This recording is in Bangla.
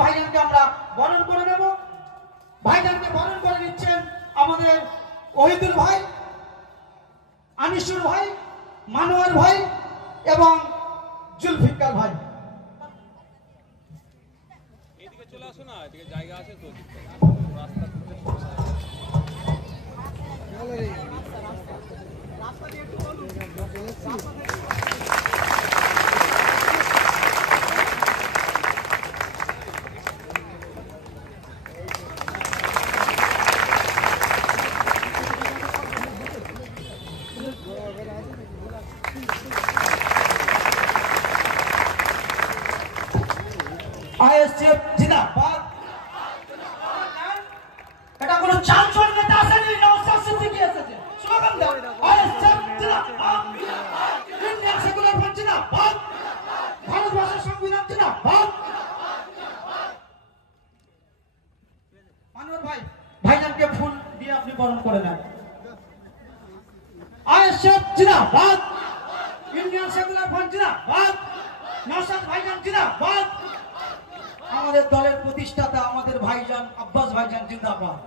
ভাইজানকে আমরা বরণ করে নেব। ভাইজানকে বরণ করে নিচ্ছেন আমাদের ওহিদুল ভাই, আনিসুর ভাই, মানোয়ার ভাই এবং জুলফিকার ভাই। এদিকে চলে আসো না, এদিকে জায়গা আছে তো, রাস্তা দিয়ে একটু বলুন। আইএসএফ জিন্দাবাদ। এটা কোনো চালচল নেতা আসেনি, নওশাদ সিদ্দিকী এসেছে। স্লোগান দাও, আইএসএফ জিন্দাবাদ, ইন্ডিয়ান সেকুলার ফ্রন্ট জিন্দাবাদ, ভারতবর্ষের সংবিধান জিন্দাবাদ। মাননীয় ভাই, ভাইজানকে ফুল দিয়ে আপনি বরণ করে নেন। আইএসএফ জিন্দাবাদ, ইন্ডিয়ান সেকুলার ফ্রন্ট জিন্দাবাদ, নওশাদ ভাইজান জিন্দাবাদ। আমাদের দলের প্রতিষ্ঠাতা আমাদের ভাইজান আব্বাস ভাইজান জিন্দাবাদ।